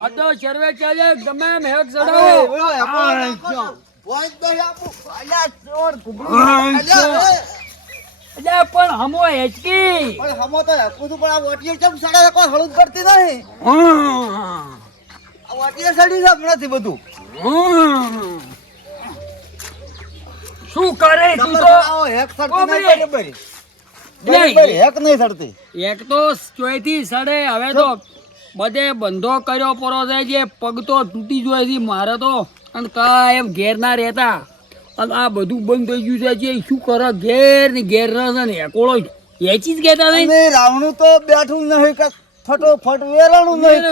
અડો સર્વે ચાલે ગમે એમ હેક ચડાવો પણ હમો હેચકી હમો તો હેકું પણ આ વટીએ ચમ સડે કોઈ હળુદ પડતી નહીં આ વટીએ સડી જ નથી બધું શું કરે તું તો હેક સડતી નહીં બરાબર હેક નહીં સડતી એક તો ચોયથી સડે હવે તો બધે બંધો કર્યો પરો છે જે પગ તો તૂટી જોય છે મારે તો અને કાયમ ઘેર ના રહેતા અને આ બધું બંધ થઈ ગયું છે જે શું કરે ઘેર ને ઘેર રહે ને એકોળો એચી જ કહેતા નહીં રાવણું તો બેઠું નહીં કે ફટોફટ વેરાણું નહીં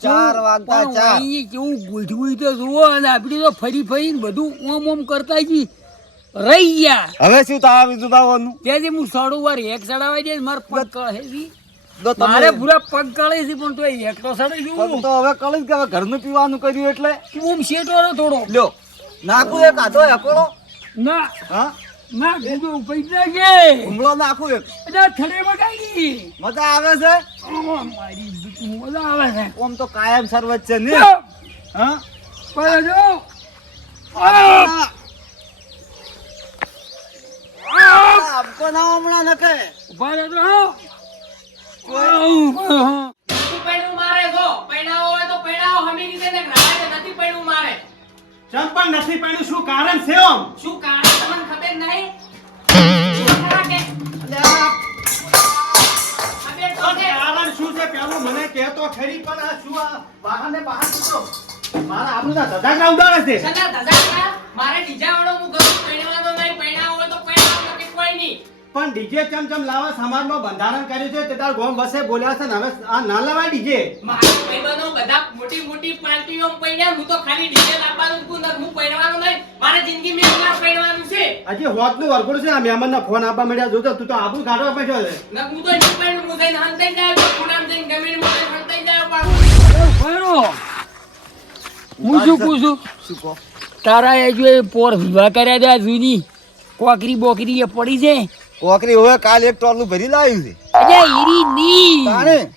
4 વાગતા 4 કેવું ગોઠવું તો જુઓ અને આપડી તો ફરી ફરીને બધું ઓમ ઓમ કરતા જી રહી ગયા હવે શું થાય બીજું બાવાનું ત્યાંથી હું સડું વાર એક સડાવાઈ દે મારે પગ કહે મારે પૂરા પગ કળે છે પણ તો એક તો સડે છું તો હવે કળી કે ઘરનું પીવાનું કર્યું એટલે ઓમ શેટો થોડો લ્યો નાખું એક આધો એકોળો ના હા ના ગુડો પૈસા કે હુમલો નાખું એક અજા થડે વગાઈ મજા આવે છે મારી મજા આવે છે ઓમ તો કાયમ સર્વજ છે ને હા પર જો આપકો ના હમણાં નકે ઉભા રહો પૈણું મારે જો પૈણાવો હોય તો પૈણાવો હમી રીતે ને રાતે નથી પૈણું મારે ચંપલ નથી પૈણું શું કારણ છે ઓમ શું કારણ તમને ખબર નહીં કારણ શું છે પેલું મને કહેતો ખરી પણ આ શું આ બહાને બહાર તો મારા આપણું ના ધજાગરા ઉડાડે છે સના ધજાગરા મારે ડીજા વાળો હું ઘર પૈણવાનો નહીં પૈણાવો હોય તો પૈણાવો નથી કોઈ નહીં પણ ડીજે ચમચમ લાવા સમાજમાં બંધારણ કર્યું છે તે તાર ગોમ વસે બોલ્યા છે ને હવે આ ના લવાય ડીજે મારા ભાઈબંધો બધા મોટી મોટી પાર્ટીઓ પૈણ્યા હું તો ખાલી ડીજે લાવવાનું છું હું પૈણવાનું નહીં મારે જિંદગી મેં એકલા પૈણવાનું છે હજી હોતનું વરગોળ છે આ મહેમાનના ફોન આપવા મળ્યા જોતો તું તો આપણું કાઢવા પડ્યો છે ન હું તો નહીં પૈણું હું જઈને હંતાઈ જાય ખૂણામાં જઈને ગમીને મને હંતાઈ જાય પાછું હું શું પૂછું શું કહો તારા એ જો પોર વિવાહ કર્યા હતા જૂની કોકરી બોકરી એ પડી છે કોકરી હવે કાલ એક ટોલું ભરી લાવ્યું છે અરે ઈરી ની તાણે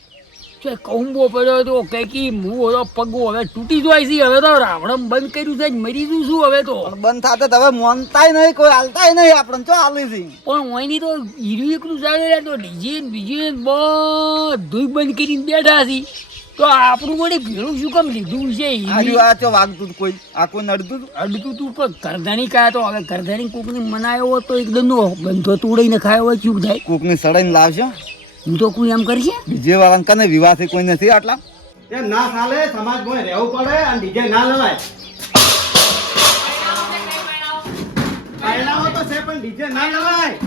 તે કૌંબો પડ્યો તો કઈકી હું ઓલો પગો હવે તૂટી જાય છે હવે તો રાવણમ બંધ કર્યું છે મરી જઉં છું હવે તો પણ બંધ થાતે તો હવે મોનતાય નહીં કોઈ હાલતાય નહીં આપણને ચો હાલી છે પણ ઓયની તો હીરું એકલું ચાલે તો ડીજે બીજે બધું બંધ કરીને બેઠા છે તો આપણું વળી ભેળું શું કામ લીધું છે આજુ આ ચો વાગતું કોઈ આ કોઈ નડતું અડતું તું પણ કરધાણી કાયા તો હવે કરધાણી કોકને મનાયો હોત તો એકદમ નો બંધો તોડીને ખાયો હોય ચૂક થાય કોકને સડાઈને લાવશો હું તો કોઈ એમ કરશે બીજે વાળાને કને વિવાહ થી કોઈ નથી આટલા તે ના ચાલે સમાજમાં રહેવું પડે અને ડીજે ના લવાય પહેલાવો તો છે પણ ડીજે ના લવાય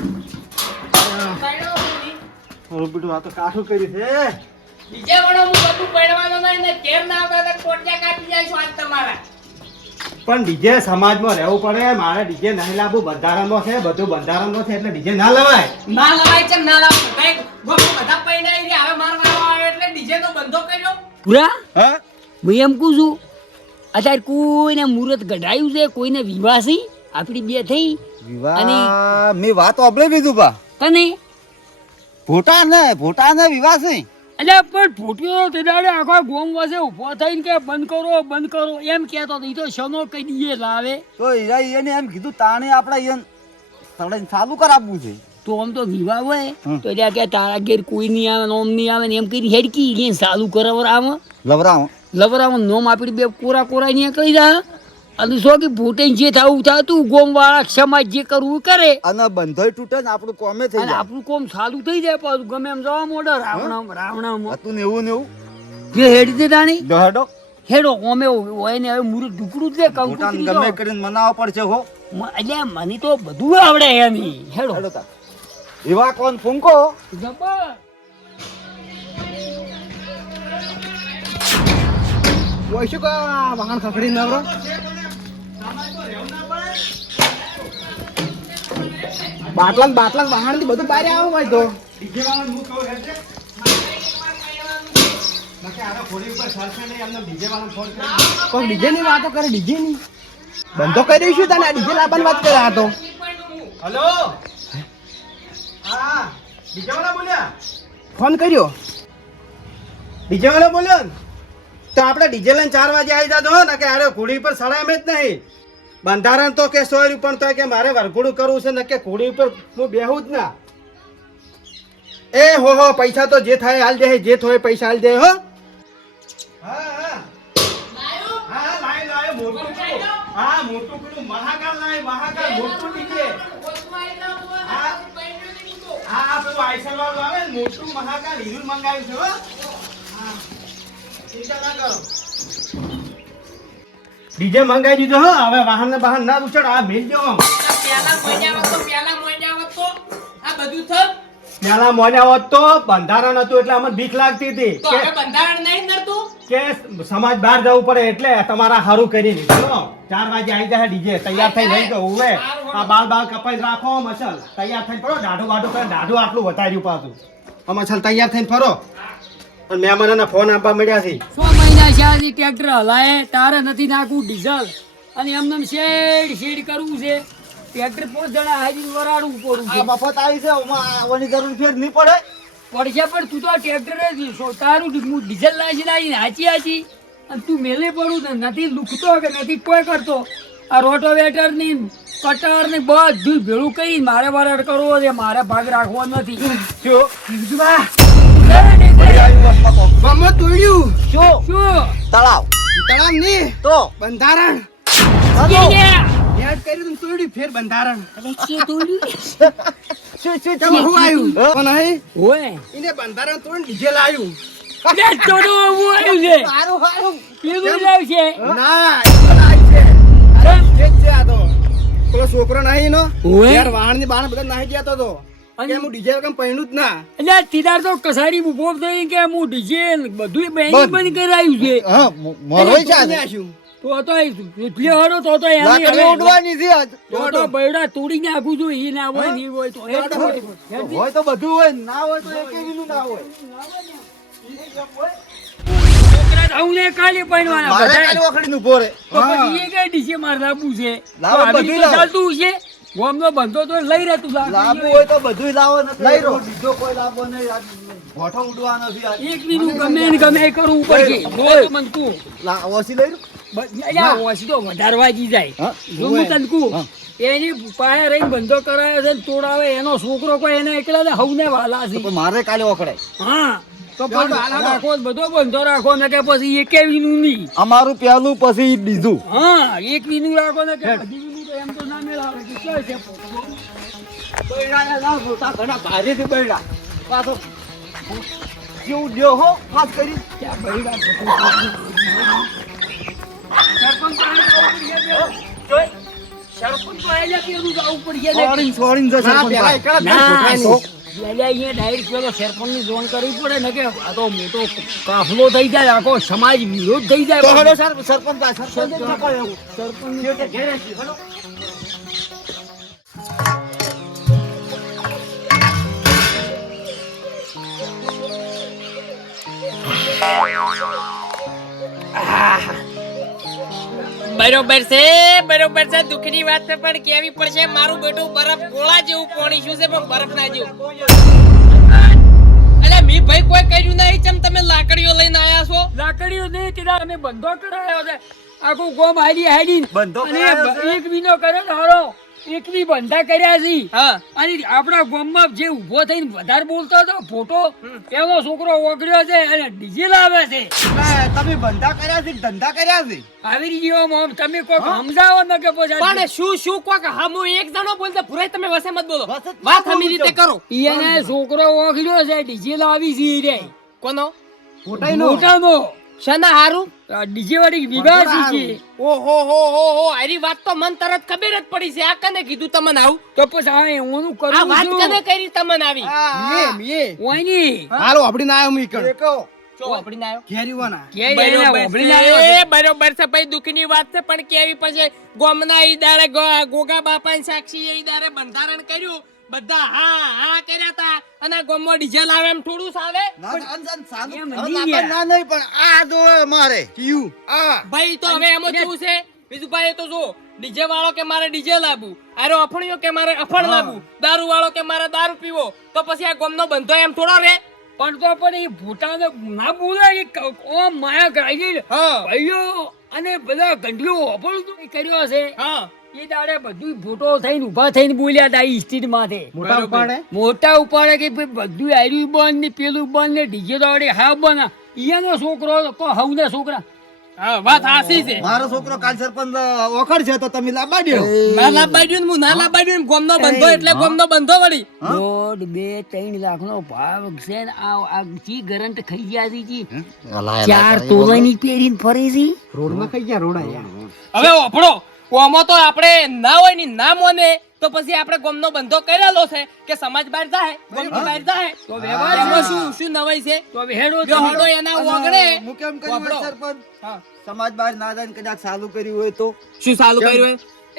બેટું આ તો કાઠું કર્યું છે બીજે વડો હું બધું પડવાનો નહીં ને કેમ ના આવતા તો કોટિયા કાપી જાય આજ તમારા પણ ડીજે સમાજમાં રહેવું પડે મારે ડીજે નહીં લાવવું બંધારણમાં છે બધું બંધારણમાં છે એટલે ડીજે ના લવાય ના લવાય છે ના લાવ કઈ ગોપો બધા પૈણાઈ રહ્યા હવે માર વાળો આવે એટલે ડીજે તો બંધો કર્યો પૂરા હા હું એમ કહું છું અત્યારે કોઈને મુહૂર્ત કઢાયું છે કોઈને વિવાહ છે આપણી બે થઈ વિવાહ મેં વાત ઓબલે બીજું પા તને ભોટા ને વિવાહ છે એટલે પણ ફૂટ્યો તે દાડે આખો ગોમ વાસે ઊભો થઈને કે બંધ કરો એમ કહેતો તો ઈ તો શનો કઈ દીએ લાવે તો એને એમ કીધું તાણે આપણે એને સડાઈને ચાલુ કરાવવું છે તો આમ તો વિવાહ હોય તો એટલે કે તારા ઘેર કોઈ નહીં આવે નોમ નહીં આવે ને એમ કરી હેડકી એને ચાલુ કરાવર આવે લવરાવ નોમ આપણી બે કોરા નીકળી જાય અને શું કે ભૂટે જે થવું થતું ગોમ વાળા સમાજ જે કરવું કરે અને બંધોય તૂટે ને આપણું કોમે થઈ અને જાય આપણું કોમ ચાલુ થઈ જાય પાછું ગમે એમ જવા મોડે રાવણ હતું ને એવું જે હેડી દે તાણી દોડો હેડો ઓમે હોય ને હવે મુરત ઢુકડું જ દે ભોટાને ગમે કરીને મનાવવા પડશે હો એટલે મને તો બધું આવડે એની હેડો તા એવા કોણ ફૂંકો જબર ઓય શું કા વાહન ખખડી નવરો બાટલા વાહન થી બધું બહાર આવું હોય તો ડીજે વાળા હું કહું હેડે નકે આનો ઘોડી ઉપર સરસે નહીં અમને ડીજે વાળા ફોન કરે કોઈ ડીજે ની વાતો કરે ડીજે ની બંધો કરી દઈશું તને ડીજે લાવવાની વાત કરે આ તો હેલો હા ડીજે વાળા બોલ્યા ફોન કર્યો ડીજે વાળા બોલ્યો તો આપણે ડીજે લઈને 4 વાગે આવી જાજો હો, ને કે અરે ઘોડી પર સડામે જ નહીં. બંધારણ તો કે 100 રૂપિયા તો કે મારે વરઘોડું કરવું છે ને કે ઘોડી ઉપર હું બેહું જ ના. એ હો પૈસા તો જે થાય હાલ દે, જે થોય પૈસા હાલ દે હો. હા લાય મોટું પેલું. હા મોટું પેલું મહાકાલ લાય, મહાકાલ મોટું ડીજે. હા પેલું આઈસર વાળું આવે ને મોટું મહાકાલ હીરું મંગાવ્યું છે હો. હા ચિંતા ના કરો. ડીજે મંગાવી દીધો હો. હવે વાહન ને બહાર ના ઉછળ. આ મેલ જો પેલા મોન્યા હોત તો બંધારણ હતું એટલે અમને બીક લાગતી હતી કે સમાજ બહાર જવું પડે એટલે તમારા હારું કરી દીધું. 4 વાગે આવી જાય ડીજે તૈયાર થઈ લઈ ગયો હવે. આ બાલ કપાઈ રાખો મસલ તૈયાર થઈને ફરો. દાઢું વાઢું કરે, દાઢું આટલું વધાર્યું પાછું. મસલ તૈયાર થઈને ફરો. અને મહેમાનોના ફોન આપવા મળ્યા છે. 6 મહિના છે હજી ટ્રેક્ટર હલાય, તારે નથી નાખવું ડીઝલ અને એમને શેડ કરવું છે. ટ્રેક્ટર 5 જણા હાજી વરાડવું પડું છે. આ મફત આવી છે, આવવાની જરૂર ફેર નહીં પડે. પડશે પણ તું તો ટ્રેક્ટર તારું ડીઝલ નાખી હાચી અને તું મેલે પડું ને નથી દુખતો કે નથી કોઈ કરતો. આ રોટોવેટર ની કટર ને બધું ભેળું કરી મારે વરાડ કરવો છે, મારે ભાગ રાખવો નથી. ગમત તોડ્યું શું તળાવ તળાવ ની તો બંધારણ કે યાદ કરી તું તોડ્યું ફેર બંધારણ. શું કેમ હું આવ્યું પણ અહીં ઓય એને બંધારણ તોડીને ડીજે લાવ્યું. અરે ચોરો આવું આવ્યું છે. સારું સારું પેલું લાવશે. ના એ તો લાવી છે. અરે એ જ છે આ તો. પેલો છોકરો નહીં નો ઓય. યાર વાહણ ની બાણ બધા નાહી ગયા તો અને કે હું ડીજે વગર પૈણું જ ના. એટલે તિદાર તો કસારી ઉભો થઈ કે હું ડીજે બધું બંધ કરાયું છે. હા મરોય છે તો આજે. શું તો એટલે હરો તો એની લાકડી હવે ઉડવાની છે આજ. તો બૈડા તોડી નાખું છું એ ના હોય ને એ હોય તો હોય તો બધું હોય, ના હોય તો એકેય બીનું ના હોય. છોકરા આવું ને કાલે પહેરવાના મારે બધા. કાલે વખડીને ઊભો રહે. તો પછી એ કઈ ડીજે માર લાવવું છે. લાવો, તો આવી બધું રીતે લાવો. ચાલતું છે. ગોમનો બંધો તો લઈ રહે તું લાવવું હોય તો બધુંય લાવો, નથી લઈ રહ્યો. બીજો કોઈ લાવવો નહીં. આજ ગોઠો ઉડવાનો છે આજ. એક વીનું ગમે ને ગમે એ કરવું પડશે. જો તો મને કહું. ઓછી લઈ રહ્યો. અલ્યા, ઓછી તો વધારવા જી જાય. હા? જો હું તને કહું, એની પાસે રહીને બંધો કરાયો છે ને તોડાવે એનો છોકરો કોઈ એને એકલા ને હવને વાલા છે. તો મારે કાલે વખડાય. હા તો પણ રાખો બધો બંધો રાખો ને કે પછી એકે વીનું નહીં. અમારું પહેલું પછી બીજું. હા એક વીનું રાખો ને કે બધી વીનું તો એમ તો ના મેળાવે કે ક્યાં છે પોતો? બૈરાને ના જોતા ઘણા ભારેથી બૈરા. પાછો જેવું દ્યો હો ખાસ કરી. ક્યાં બૈરા બધું. સરપંચ તો આઈ જાય પેલું જવું પડશે ને. છોડીને જશે ના, સરપંચ પેલા ભાઈ. એકલા જ ના, ગોઠવાય તો નહીં. એટલે અહીંયા ડાયરેક્ટ પેલો સરપંચની જોન કરવી પડે ને કે આ તો મોટો કાફલો થઈ જાય, આખો સમાજ વિરોધ થઈ જાય. તો હેડો સરપંચ ભાઈ, સરપંચ જ ન કરે એવું. સરપંચ છેવટે ઘેરે છે, હેડો. બરોબર છે દુઃખની વાત છે પણ કેવી પડશે મારું બેટું બરફ ગોળા જેવું પાણી શું છે પણ બરફ ના જેવું એટલે મી ભાઈ કોઈ કર્યું નહીં ચમ તમે લાકડીઓ લઈને આયા છો લાકડીઓ નહીં કીધા અમે બંધો કરાયો છે આખું ગોમ હારી બંધો અને કરાયો છે? એક વીનો કર્યો ને હારો એકની બંધા કર્યા છે. હા અને આપણા ગામમાં જે ઉભો થઈને વધારે બોલતો હતો ફોટો એનો છોકરો ઓગળ્યો છે અને ડીજે લાવે છે. તમે બંધા કર્યા છે કે ધંધા કર્યા છે? આવી જીવો તમે કોક સમજાવો ને કે પછી પણ શું કોક હમુ એક જણો બોલતો ભુરાઈ તમે વસે મત બોલો વસે જ વાત ના હમી રીતે કરો એને છોકરો ઓગળ્યો છે ડીજે લાવી છે ઈ રે કોનો મોટાનો શના હારું ડીજે વાળી વિવાસી છે. ઓહો આરી વાત તો મન તરત ખબર જ પડી છે આ કને કીધું તમને આવું તો પછી આ હું આ કરું વાત છું કને કરી તમને આવી ઓયની હાલો આપડી ના આવ્યો મીકણ દેખો. ચો આપડી ના આવ્યો ઘેરીવાના કે એને ઓભળી લાવ્યો છે. બરોબર છે ભાઈ દુઃખની વાત છે પણ કેવી પછી ગોમના ઈ દાડે ગોગા બાપાની સાક્ષી ઈ દાડે બંધારણ કર્યું બધા હા કર્યા તા અને ગોમમાં ડીજે લાવે એમ થોડું સાવે ના, સાન, સાન, એમ સાન. નહીં ના, યાર. ના, નહીં, પણ આ જો મારે કયું આ ભાઈ તો હવે એમાં કેવું છે બીજું ભાઈ તો જો ડીજે વાળો કે મારે ડીજે લાવવું અરે અફણીઓ કે મારે અફણ લાવવું દારૂ વાળો કે મારે દારૂ પીવો તો પછી આ ગોમનો બંધો એમ થોડો રે પણ તો પણ એ ભૂટાને ના બોલે કે ઓ માયા ગાઈ હા ભાઈઓ અને બધા ગંડલો વાપરું તો એ કર્યો હશે હા એ દાડે બધું ફોટો થઈને ઊભા થઈને બોલ્યા હતા ઈ સ્ટ્રીટ માંથી મોટા ઉપાડે મોટા ઉપાડે કે ભાઈ બધું આર્યું બંધ ને પેલું બંધ ને ડીજે તો આવડે હા બંધ ઈયાનો છોકરો કો હવના છોકરા હા વાત હાસી છે મારો છોકરો કાલ સરપંચ ઓખડ છે તો તમે લાવવા દ્યો ના લાબાડ્યું ને હું ના લાબાડ્યું ને ગોમનો બંધો એટલે ગોમનો બંધો વળી 1.5 2 3 લાખનો ભાવ છે ને આ જી ગરંટ ખાઈ ગયા છે જી 4 તોલાની પહેરીને ફરે છે રોડમાં ખાઈ ગયા રોડા યાર હવે ઓફળો ઓમો તો આપણે ના હોય ની ના મોને તો પછી આપણે ગોમનો બંધો કરેલો છે કે સમાજ બહાર જાય ગોમની બહાર જાય તો વ્યવહાર એમાં શું નવાઈ છે તો વેડો જો હડો એના ઓગળે હું કેમ કર્યું હોય વાપરો. સરપંચ હા. સમાજ બહાર ના જાય ને કદાચ ચાલુ કર્યું હોય તો શું ચાલુ કર્યું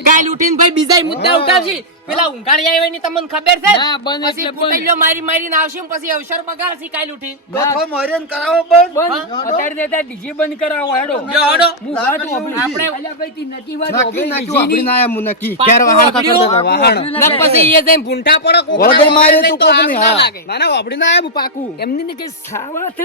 ગાય લૂટીને ભાઈ બીજા મુદ્દા ઉઠાવશી પેલા ઊંઘાડી આવી હોય ની તમને ખબર છે ના, બંધ પછી એટલે બંધ. ફૂટૈયો મારી મારીને આવશે ને પછી અવસર બગાડશી ગાય લૂટીને તો થો મોરેન કરાવો પણ બંધ અત્યારે દેતા ડીજે બંધ કરાવો હેડો જો હડો હું વાત લાકડી આપણે ઉભી. અલ્યા ભાઈ તી નકી વાત નક્કી હોભળી નાખ્યું ડીજેની. આપણી ના એમ નક્કી પાકું ક્યારે વાહણ કા વાપર્યું? કરતા હતા, વાહણ ને પછી એ જઈને ભૂંઠા પડો કોક વગર ના મારે વગર તો તો કોકની, આગ ના હા. લાગે. ના ના આપણી ના એમ પાકું એમની ને કે સાવા થ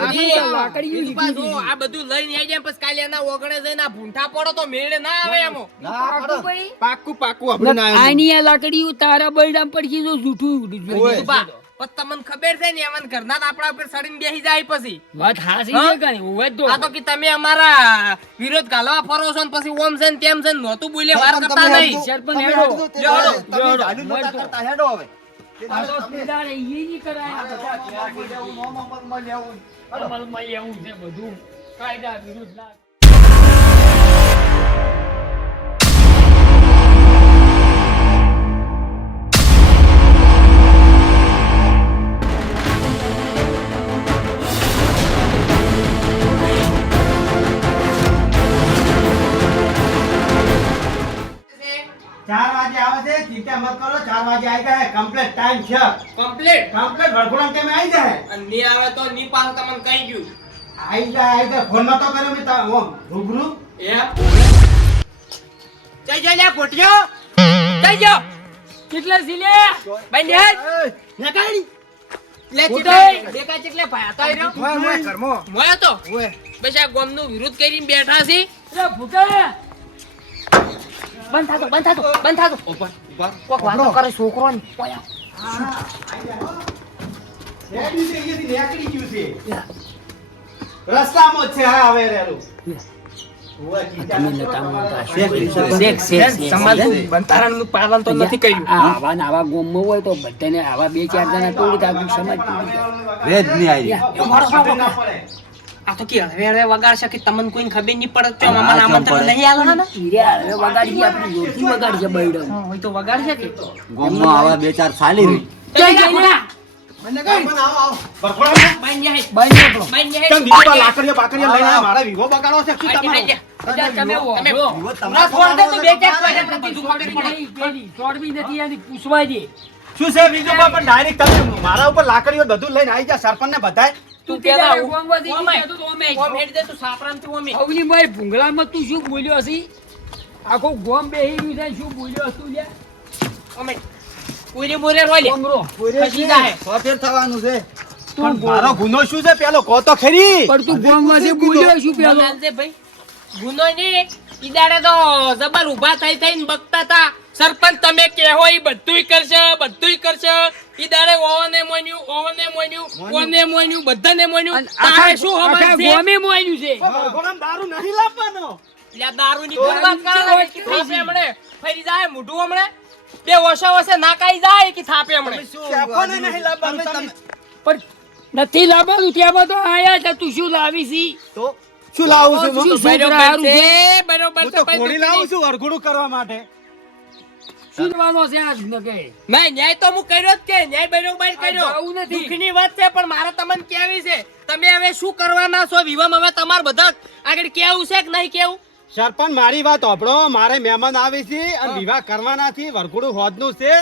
એમની લાકડી બીજું પાછું આ બધું લઈને આઈ જાય પછી કાલે એના ઓગણે જઈને આ ભૂંઠા પડો તો મેળે ના આવે એમો ના પડો. પાકું પાકું આપણી ના એમ આની આ લાકડી તારા બૈડામ પડશે તો જૂઠું બીજું બા, પણ તમને ખબર છે ને એમાં ઘરના તો આપણા ઉપર સડીને બેસી જાય પછી વાત હાસી હા? છે કાંઈ હોય તો આ તો કે તમે અમારા વિરોધ ઘાલવા ફરો છો ને પછી ઓમ છે ને તેમ છે ને નહોતું બોલે વાર સરપંચ કરતા તમે નહીં હેડો. સરપંચ તમે હેડો. હેડો. તે હેડો. તમે હેડો. ઝાડુ નતા હેડો. કરતા, હેડો હવે. તે આ તો તમે દાડે ઈ નહીં કરાય આ બધા લેવું, નોમ અમલમાં લેવું. અમલમાં લેવું છે બધું કાયદા વિરુદ્ધ ના ચાર વાગે આવે છે ચિંતા મત કરો 4 વાગે આવી જાય કમ્પ્લીટ ટાઈમ છે કમ્પ્લીટ કમ્પ્લીટ વડગુણા કેમ આવી જાય અને ની આવે તો ની પાસ તમને કહી ગયું આવી જાય ફોન માં તો કર્યો મેં તા ઓમ રૂબરૂ એમ જઈ જા લે પોટિયો જઈ જા કેટલા સિલે ભાઈ નેટ નકાઈ લે ઉઠાઈ. ચીટલે દેખા ચીટલે ભાઈ હતા રહ્યો મોય મોય કરમો મોયો તો ઓય બસ આ ગોમનું વિરોધ કરીને બેઠા છે અરે ભૂકા બંધ થાતો બંધ થાતો કોક વાતો કરે છોકરો ને રેડી છે અહીંયાથી નીકળી ગયું છે રસ્તામાં જ છે હા હવે રેલું ઓય ચિંતા મત કરો તમારે. બંધારણનું પાલન તો નથી કર્યું આવા ને આવા ગોમમાં હોય તો બધાને આવા 2-4 જણા તોડી કાઢું સમાજ તોડી કાઢે. વેદ નહીં આવી. અમારો ખબર ના પડે આ તો કે હળવે વગાડશે કે તમને કોઈને ખબર નહીં પડે તો અમને આમંત્રણ નહીં આલો ને હીરે હવે વગાડી આપણી જોરથી વગાડશે બૈડમ. હોય તો વગાડશે કે ગામમાં આવા બે ચાર ચાલી રહી. જય જય જય. મને કઈ પણ આવો આવો બરખોડા બાઈ ન્યાય બાઈ નીકળો. બાઈ ન્યાય કેમ દીવા લાકડીઓ બાકડીઓ લઈને આયા? મારા વિવો બગાડો છે શું તમારો અચ્છા, તમે વાપરો. ના છોડ દે તું બે ચાર વાગે પ્રતિ દુખાડી પડે નહીં, પેલી ચોરબી નથી આની પૂછવા દે. શું છે બીજું પણ ડાયરેક્ટ તમે મારા ઉપર લાકડીઓ બધું લઈને આવી જા સરપંચ ને બધાય તું પેલા પેલા ગોમમાંથી ઓમે. કીધું તો ઓમે ઓમ હેડ દે તું સાપરામથી ઓમી અવની ભાઈ ભૂંગળામાં તું શું બોલ્યો હસી આખું ગોમ બેહી રહ્યું છે શું બોલ્યો હસતું લે ઓમે પૂરી બોરે રોલે ગોમરો ખસી જાય ફેર થવાનું છે. તું મારો ગુનો શું છે પેલો કહો તો ખરી પણ તું ગોમમાંથી બોલ્યો શું પેલો માનજે ભાઈ ગુનો નહીં ઈદાડે તો જબર ઊભા થઈ થઈને બકતા તા સરપંચ તમે કહેવો ઈ બધુંય કરશે ઈદાડે ઓને મોન્યું બધાને મોન્યું અને તારે શું આખા હમજ છે ગોમે મોયનું છે વરઘોડામાં દારૂ નહીં લાવવાનો લ્યા દારૂની કોણ વાત કરે ને કે થાપે હમણે ફરી જાય મોઢું હમણે બે ઓછા નાકાઈ જાય કે થાપે હમણે ચાપોને નહીં લાવવાનું તમે પણ નથી લાવવાનું ત્યાંમાં તો આયા છે તું શું લાવી છી તો શું લાવું છું શું હું? છોકરા હારું છે? બરોબર હું તો કોણી લાવું છું વરઘોડું કરવા માટે શું લેવાનો છે આજ ન કે મેં ન્યાય તો હું કર્યો જ કે ન્યાય બરોબર કર્યો આવું નથી. દુઃખની વાત છે પણ મારે તમને કેવી છે તમે હવે શું કરવાના છો વિવાહમાં હવે તમારે બધા આગળ કેવું છે કે નહીં કેવું સરપંચ મારી વાત હોભળો મારે મહેમાન આવે છે અને વિવાહ કરવાના છે વરઘોડું હોદનું છે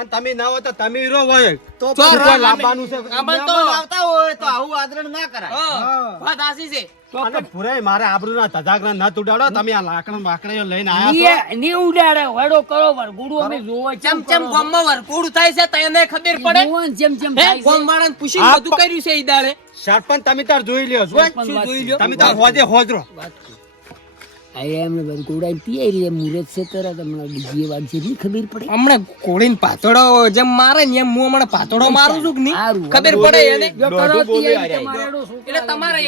અને તમે ના હોય તો તમે રો હોય તો ચો પછી રો, કોઈ અમે- લાવવાનું છે આમાં તો મહેમાન આવતા હોય તો આવું આદરણ ના કરાય. હા, વાત સાચી છે. અને ભુરાઈ મારે આબરૂના ધજાગરા ન તોડાડો તમે આ લાકડા બાકડા લઈને આયા છો ની ઉડાડે વાડો કરો વરગુડું અમે જોવો ચમ ગામમાં વરઘોડું થાય છે તને ખબર પડે જેમ જેમ હે થાય છે. ગામવાળાને પૂછીને આ બધું કર્યું છે ઈ દાડે સરપંચ તમે તાર જોઈ લ્યો છો સરપંચ શું વાત જોઈ કરી. લ્યો? તમે તાર હોજે હોજરો વાત કરી. આ એમને વરગુડા પીએ રે મુરત છે તરત હમણાં બીજી વાગશે ની ખબર પડે હમણાં કોળીને પાતળો જેમ મારે ને એમ હું હમણાં પાતળો મારું છું કે નહીં હારું. ખબર પડે એને જો કરો દોઢું બોલે તૈયારી આર્યા. તમારે એનો છોકરો એટલે તમારે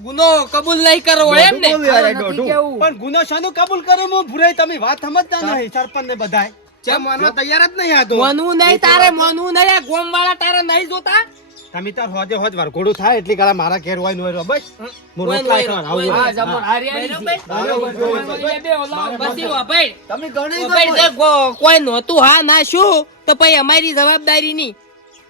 ગુનો કબૂલ નહીં કરવો એમ ને બોલું યાર, નથી દોઢું. કેવું. પણ ગુનો શાનું કબૂલ કર્યો હું ભુરાઈ તમે વાત સમજતા નહીં સરપંચ ને બધાય ચમ માનવા તૈયાર જ નહીં આ તો મોનવું નહીં તારે મોનવું નહીં આ ગોમ વાળા તારે નહીં જોતા તમે તાર હોજે હોજ વરઘોડું થાય એટલી ગાળા મારા ઘેર હોય ને હોય બસ હું રોટલા હોય, ખાવા હોય, આવું. હા જમણ હારિયાળી છે. બરાબર. એ બે ઓલા પછી વાભાઈ તમે ગણી વાભાઈ ગયો જે કોઈ નહોતું હા ના શું તો પછી અમારી જવાબદારી નહીં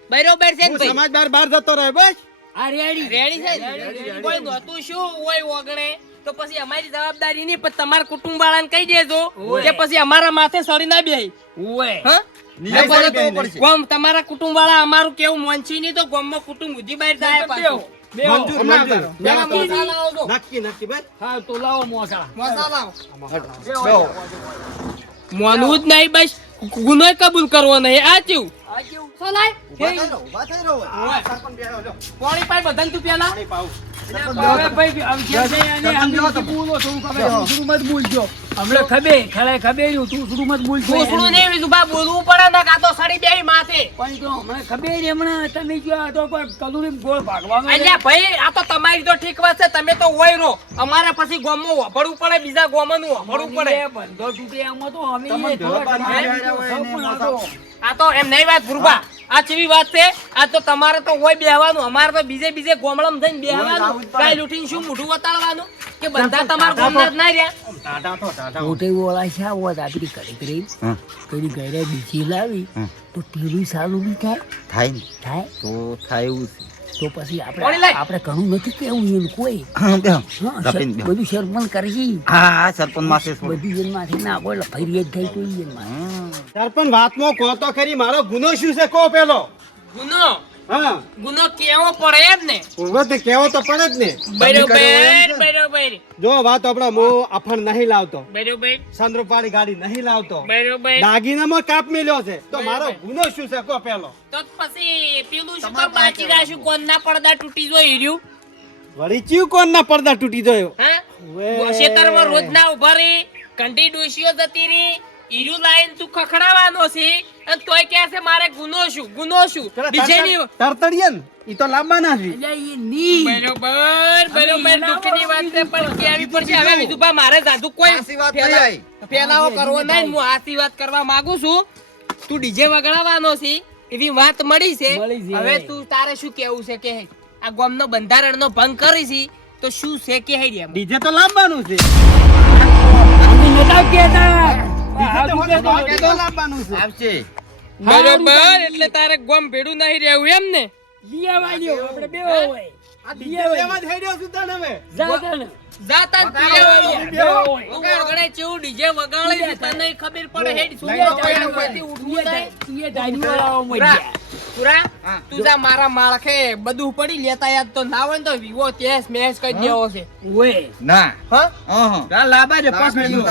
બરોબર છે ને હું ભાઈ સમાજ બહાર જતો રહ્યો બસ હારિયાળી. રેડી છે ને? કોઈ નહોતું શું હોય ઓગણે તો પછી અમારી જવાબદારી નહીં પણ તમારા કુટુંબ વાળાને કહી દેજો કે પછી અમારા માથે સડી ના બેહી ઓય. હા નિયમ નહીં, પાડવો નહીં, પડશે. ગોમ તમારા કુટુંબ વાળા અમારું કેવું મોંચી નહીં તો ગોમમાં કુટુંબ ઉધી બહાર જાય પાછું. બેહો. મંજૂર હમણાં મંજૂર કરો. પેલા મસાલા આવજો. નક્કી નક્કી બસ હા તો લાવો મોસા. મસાલા આવો. બેહો. મોનવું જ નહીં બસ ગુનો કબૂલ કરવો નહીં આ ચેવું આ કેવું? સોલાય ઊભા થઈ રહો, ઊભા થઈ રહો. પાણી પાઈ બધાને તું પેલા પાણી પાવું. હવે ભાઈ આમ કેમ છે એને આમ કેમ બોલો થોડું ખબર તું શુરુ મત બોલજો હમણાં ખબર તું શુરુ મત બોલજો દોસડું નહીં બીજું બા બોલવું પડે ને કાં તો સડી બેહી માથે પણ તો હમણાં ખબર હમણાં તમે જો આ તો કોઈ કદુરી ગોળ ભાગવાનો છે. અલ્યા ભાઈ આ તો તમારી તો ઠીક વાત છે તમે તો હોય રો અમારે પછી ગોમમાં વફડવું પડે બીજા ગોમનું વફડવું પડે એ બંધો તૂટે એમાં તો અમે તમે થોડા ધોળા ઘણા પાણી સૌ પણ આ તો આ તો એમ નહીં વાત ગુરુબા આ ચેવી વાત છે આ તો તમારે તો હોય બેહવાનું અમારે તો બીજે ગોમડામાં થઈને બેહવાનું કાઈ લૂટીને શું મોઢું વતાડવાનું કે બધા તમારા ગોમના જ ના રહ્યા ટાટા તો ટાટા મોટે ઓલા શા હોત આપણી કડી ઘરે બીજી લાવી તો પેલું સારું બી થાય થાય ને, થાય તો થાય એવું છે. તો પછી કોણી લાય? આપણે ઘણું નથી કેવું એમ કોઈ હા, બેહો. હા, રફીને બેહો. બધું સરપંચ કરશી હા, હા, સરપંચ માસે છોડો. બધું એનમાંથી ના કોઈ ફરિયાદ થઈ કોઈ એનમાં હા. સરપંચ વાતમાં કહો તો ખરી મારો ગુનો શું છે કહો પેલો ગુનો હા ગુનો કેવો પડે એમ ને ઉભો તે કેવો તો પડે જ ને બરોબર જો વાત આપડા મો અફણ નહીં લાવતો બરોબર સંદ્રપાડી ગાડી નહીં લાવતો બરોબર દાગીનામાં કાપ મેલ્યો છે તો મારો ગુનો શું છે કહો પેલો તો પછી પેલું શું કામ બાકી રાખ્યું કોણના પડદા તૂટી જોઈ રહ્યું વળી ચિયું કોણના પડદા તૂટી ગયો હા ખેતરમાં રોજ ના ઉભા રહી કંટી ડોશીઓ જતી રહી ઈરું લાઈન તું ખખડાવાનો છે અને તોય કહે છે મારે ગુનો શું બીજેની તરતડિયન ઈ તો લાંબાના છે એટલે એ ની બરોબર દુઃખની વાત છે પણ કેવી પડશે હવે બીજું બા મારે જાદુ કોઈ સાચી વાત નહીં આઈ. ફેલાવો કરવો નહીં હું આથી વાત કરવા માંગુ છું તું ડીજે વગાડવાનો છે એવી વાત મળી છે મળી છે. હવે તું તારે શું કેવું છે કે આ ગામનો બંધારણનો ભંગ કરી છે તો શું છે કે હેડી એમ ડીજે તો લાંબાનું છે અમે નતા કહેતા ડીજે તો હોને ભાગે તો લાંબાનું છે આવશે. બરોબર એટલે તારે ગોમ ભેડું નહીં રહેવું એમ ને લીયા વાળ્યો આપણે બે હોય આ ડીજે એમાં જ હેડ્યો છું તને હવે જાતા ને જાતા જ બે હોય વગાડે ચેવું ડીજે વગાડે છે તને ખબર પડે હેડ શું ઉઠવું થાય તું એ ડાઈની વાળાઓ મજા પુરા તું જા મારા માળખે બધું પડી લેતા યાદ તો ના હોય ને તો વિવો તેસ મેસ કરી દેવો છે ઓય ના. હા હા. લાંબા છે લાકડીનું.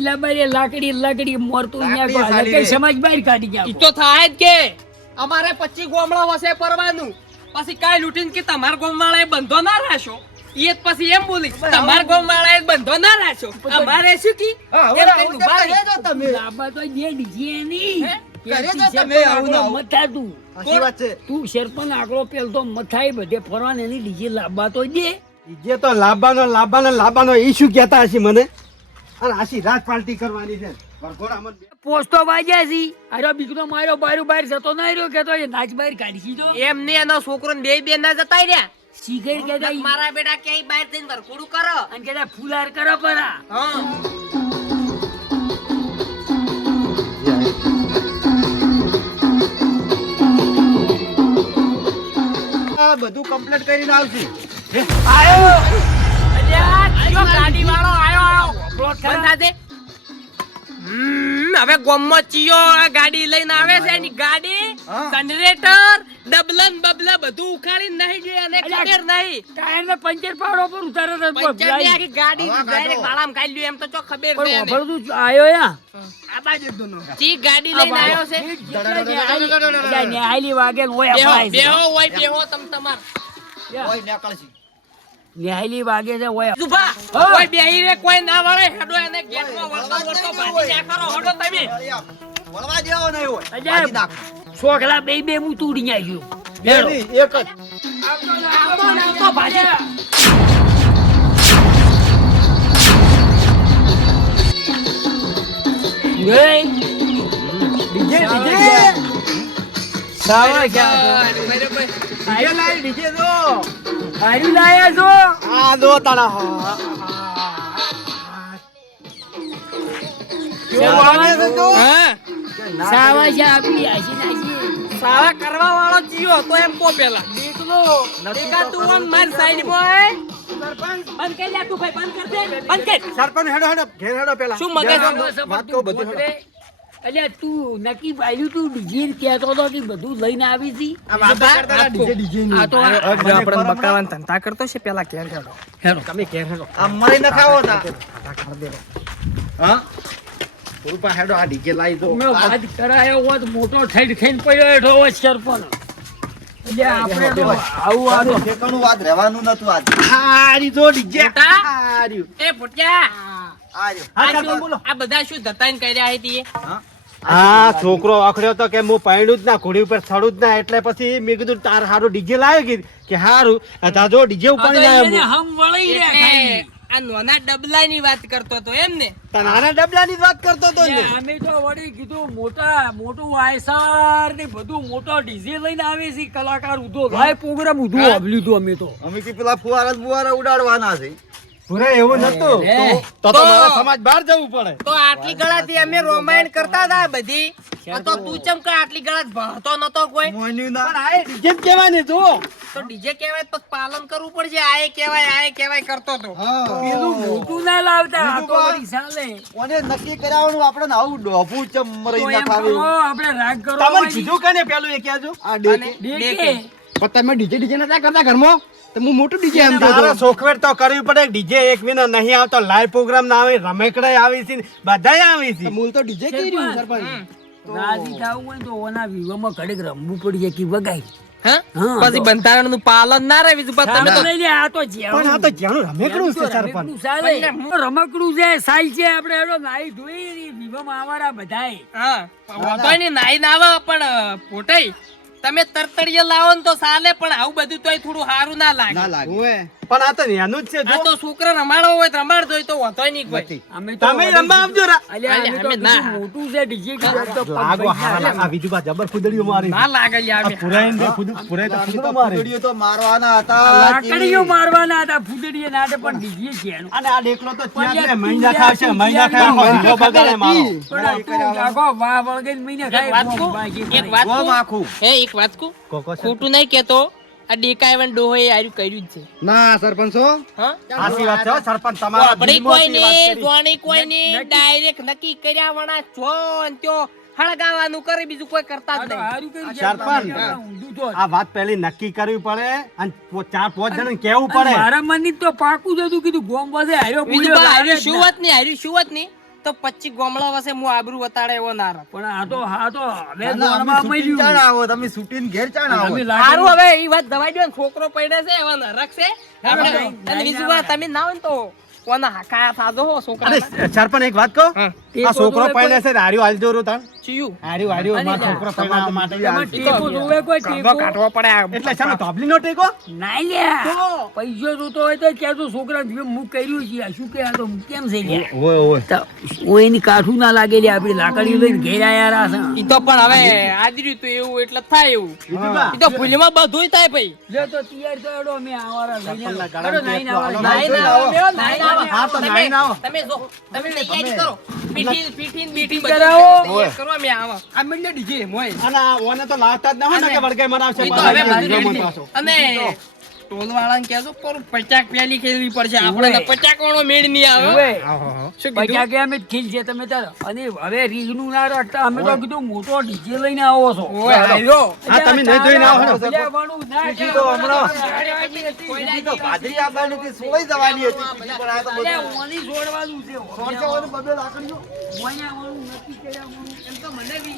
લાકડી લાકડી લાકડી મોરતું લાકડી ન્યા સાલી કઈ રે. સમાજ બહાર કાઢી ગયા ઈ તો થાય જ કે અમારે 25 ગોમડા વસે પરવાનું પછી કાઈ લૂટીને કે તમાર ગોમવાળાએ બંધો ના રાખ્યો ઈ જ પછી એમ બોલી તમાર ગોમવાળાએ બંધો ના રાખ્યો અમારે શું કી હા, હવે એમ આવું કઈ તો ઉભા કરે રહી. તો તમે. લાંબા તો જે ડીજે ની હે? કરે તો તમે આવું ને આવું. મથા તું સાચી વાત છે. તું સરપંચ આગળ પેલતો મથાઈ બધે ફરવાને એની ડીજે લાંબા તો દે ડીજે તો લાંબાનો ઈ શું કહેતા હશે મને અને આશી રાત પાર્ટી કરવાની છે વરઘોડામાં બે- પોસ્તો વાગ્યા છી અરે બીજો મારો બારું બહાર જતો નહીં રહ્યો કેતો એ નાચ બહાર કાઢી સીધો એમ ને એનો છોકરો ને બે ના જતા રહ્યા શીખર કેતા મારા બેટા ક્યાંય બહાર જઈને વરઘોડું કરો અને કેતા ફુલાર કરો પરા હા આ બધું કમ્પ્લીટ કરીને આવશે આયો અલ્યા, કયો ગાડી વાળો આયો બંધ થાજે. હવે હવે ગોમમાં ચિયો આ ગાડી લઈને આવે છે એની ગાડી જનરેટર ડબલન બબલા બધું ઉખાડીને નહીં જોઈએ અને ખબર નહીં ટાયર ને પંચર પાડો પર ઉતારે તો પંચર ની આખી ગાડી ડાયરેક્ટ વાળામાં ખાઈ લ્યો એમ તો ચો ખબર છે એને. પણ તું આયો યા આ બાજુ દુનો ચી ગાડી લઈને આવ્યો છે. ન્યાયલી વાગે ને ઓય બેહો અપાય છે. બેહો હોય બેહો તમ તમાર ઓય નીકળશે. ન્યાયલી વાગે છે ઓય જુભા કોઈ બેહી રે કોઈ ના વળે હેડો એને ગેટમાં વળતો ભાજી નાખરો હડો તમે. વળવા દેવો નહીં હોય. અજય. ભાજી નાખ. છોકરા બે હું તૂડી નાખ્યું બે નહીં, એક જ. તો ભાજે સાવા ક્યાં બરાબર. ડીજે લાવી ડીજે જો હારી લાયા છો આ જો તારા કેવું વાગે છે તો હા સાવા છે આપી આશી નાશી સારા કરવા વાળો ચિયો તો એમ કો પેલા દેખલો દેખા તું આમ માર સાઈડ બોય બંધ કરી લે તું ભાઈ બંધ કર દે બંધ કર. સરપંચ હેડો હેડો ઘેર હેડો પેલા શું મગજ વાત કહું બધું હેડો. અલ્યા તું નક્કી પાડ્યું તું ડીજે કહેતો હતો કે બધું લઈને આવી હતી આ વાત કરતા હતા ડીજે ડીજે ની આ તો આપણે બકાવાન ધંધા કરતો છે પેલા કેર હેડો હેરો તમે ઘેર હેડો આ મરી ન ખાવો તા. હા રૂપા હેડો આ ડીજે લાવી દો મેં વાત કરાયો હોત મોટો થઈને પડ્યો હેઠો હોય સરપંચ એટલે આપણે તો આવું આવું ઠેકાણું વાત રહેવાનું નતું આજ. હારી જો ડીજે મોટા? હારી એ ફૂટ્યા આ રહ્યો. હા આ સરપંચ શું- બોલો આ બધા શું ધતાઈને કર્યા હતી આ છોકરો આખડ્યો તો કે હું પૈણું જ ના ઘોડી ઉપર ચડું જ ના એટલે પછી મેં કીધું તાર હારું ડીજે લાવી કે હારું જો ડીજે ઉપાડી લાવ્યો હમ વળી રહ્યા એટલે ખાલી. આ નાના ડબલાની વાત કરતો હતો એમ ને નાના ડબલાની જ વાત કરતો તો ને અમે તો વળી કીધું મોટું વાયસર ને બધું મોટો ડીજે લઈને આવે છે કલાકાર ઉધો લાઈવ પ્રોગ્રામ ઉધો આપ્યું હતું અમે તો અમે કે પેલા ફુવારા બુવારા ઉડાડવાના છે. પૂરે એવું નતું હે. તો મારા સમાજ બહાર જવું પડે તો આટલી ગળાથી અમે રોમાયણ કરતા હતા બધી તો તું ચમ કે આટલી ગળા ભણતો નતો કોઈ મોન્યું ના. પણ આ ડીજે જ કહેવાય ને જો તો ડીજે કહેવાય તો પાલન કરવું પડશે આએ કહેવાય કરતો તો હા. પેલું મોટું ના લાવતા આ તો બીજું વળી ચાલે ઓને નક્કી કરાવવાનું આપણે આવું ડોફું ચમ મરી તો ના એમ ખાવે. કરો, આપણે રાગ કરો તમને કીધું કે ને પેલું એ કહેજો આ ડેકે. દેખે. પણ તમે ડીજે ડીજે નતા કરતા ઘરમાં તો હું મોટું ડીજે એમ તો સોફ્ટવેર તો કરવી પડે ડીજે એક મહિનો નહીં આવતો લાઈવ પ્રોગ્રામ ના આવે રમેકડા આવી છે બધાય આવી છે મૂળ તો ડીજે રાજી થવું હોય તો ઓના વિવામાં ઘડીક રમવું પડી જાય કે વગાઈ હા હા, પછી તો. બંધારણ નું પાલન ના રહે બીજું તમે તો લઈ લે, આ તો પણ આ તો જ્યાંનું રમેકડું છે સરપંચ રમકડું ચાલે. રમકડું છે સાલ છે આપણે એનો નાઈ ધોઈ વિવામાં આવારા બધાય હા વાંધો નહીં નાઈ ના આવે પણ પોટાઈ તમે તરતડીએ લાવો ને તો ચાલે પણ આવું બધું તોય થોડું સારું ના લાગે ના લાગે. પણ આ તો એનું જ છે આ તો છોકરા રમાડો હોય તો રમાડતો હોય તો વાંધો નહીં કોઈ અમે તો તમે રમવા આવજો રા. અલ્યા, અમે તો અમે ના. કીધું મોટું છે ડીજે કે તો પગ લાગો ભાઈ હારા લાગો. આ બીજું બા જબર ફૂદડીઓ મારી ના લાગે યાર આ પુરાઈને દે, પુરાઈ તો ફૂદડો મારે ફૂદડીઓ તો મારવાના હતા. લાકડીઓ મારવાના હતા ફૂદડીએ નાટે પણ ડીજે છે એનું. અને આ ડેકલો તો ત્યાં જ રે, મહિના ખાશે મહિના ખાય આખો હીરો બગાડે મારો પણ આ તું આખો વાહ વળગીને મહિને એક ખાય, વાત ગોમ કહું બાકી એક પડે. વાત ગોમ કહું આખું. એક વાત કહું કોકો છે. ખોટું નહીં કેતો આ ડેકાયવન ડોહોએ આર્યું કર્યું જ છે ના સરપંચો હા સાચી વાત છે હો, સરપંચ તમારા આપણી દિલમાંથી કોઈ વાત નહીં કરી. જોણી કોઈ નહીં ડાયરેક્ટ નક્કી કર્યા વણા છો ને ત્યો હળગાવાનું કરે બીજું કોઈ કરતા આ જ તો નહીં હારું કરી સરપંચ. ગયા, ઊંધું તો. આ વાત પહેલી નક્કી કરવી પડે અને 4-5 જણાને કહેવું પડે મારા મનની તો પાકું જ હતું કીધું ગોમ પાસે હાર્યો બીજું પૂર્યો બા, લાવે હાર્યું જ શું ના. વાત નહીં હાર્યું શું વાત નહીં તો 25 ગોમડા વસે હું આબરૂ વતાડે એવો ના રહે પણ આ તો હવે ના, ના, અમે ગોળમાં શૂટિંગ મળ્યું. ચાણ આવો તમે શૂટિંગ ઘેર ચાણ આવો. અમે લાકડી- સારું હવે એ વાત દવાઈ દો ને છોકરો પડે છે એવા નરક છે આપણે નહીં, અને બીજું વાત તમે ના હોય ને તો કોના હાકાયા સાધો હો છોકરા અરે સરપંચ એક વાત કહું હા. આ છોકરો પડે છે હાર્યું હાલ જોરું તાણ ચિયું હાર્યું મારો છોકરો પરણાવવા માટે એમાં ટેકો જોવે કોઈ ટેકો? કાઢવો પડે આ. એટલે સામે તોબલીનો ટેકો ના લ્યા. પૈસો જોતો હોય તો ક્યાં તો છોકરા હું કર્યું છે આ શું કે આ તો કેમ છે લ્યા? ઓય ઓય તો હું એની કાઠું ના લાગે લ્યા, આપણી લાકડી લઈને ઘેર આયા રાસ. ઈ તો પણ હવે આદર્યું તો એવું એટલે થાય એવું ઈ તો ભૂલમાં બધુંય થાય ભાઈ લે તો તૈયાર તો એડો અમે આવારા લઈને સરપંચના આવો. ગળામાં એડો નાઈને ટેકો આવો. આલો. નાઈ ના આવે, બેહો, નાઈ ના આવે. હા, તો તમે- નાઈ ના આવો. તમે જો તમે તૈયારી કરો પીઠી બીઠી બધું કરાવો. તૈયાર કરો અમે આવો આ મંડે ડીજે મોય અને આ ઓને તો લાવતા જ ન હોય ને કે વળગાઈ મરાવશે ઈ તો હવે બધું પાછો. ready. અને ટોલ વાળાને કહેજો પર પચાક પેલી ખેલવી પડશે આપણે તો પચાકોનો મેળ નહીં આવે ઓવે. શું પૈસા કીધું કે અમે ખીલ છે તમે તાર અને હવે રીંગનું ના રટતા અમે તો કીધું મોટો ડીજે લઈને આવો છો ઓય આવ્યો હા તમે નહીં જોઈને આવો ને પેલા વાળું ના બીજી તો હમણાં કોઈ બીજી તો ભાદરી આવવાની હતી, સોળાઈ જવાની હતી. બીજી પણ આ તો બધું મોની છોડવાનું છે સોળચાવાનું બબે લાકડીઓ. મોયા વાળું નક્કી કર્યા વાળું. એમ તો મને બી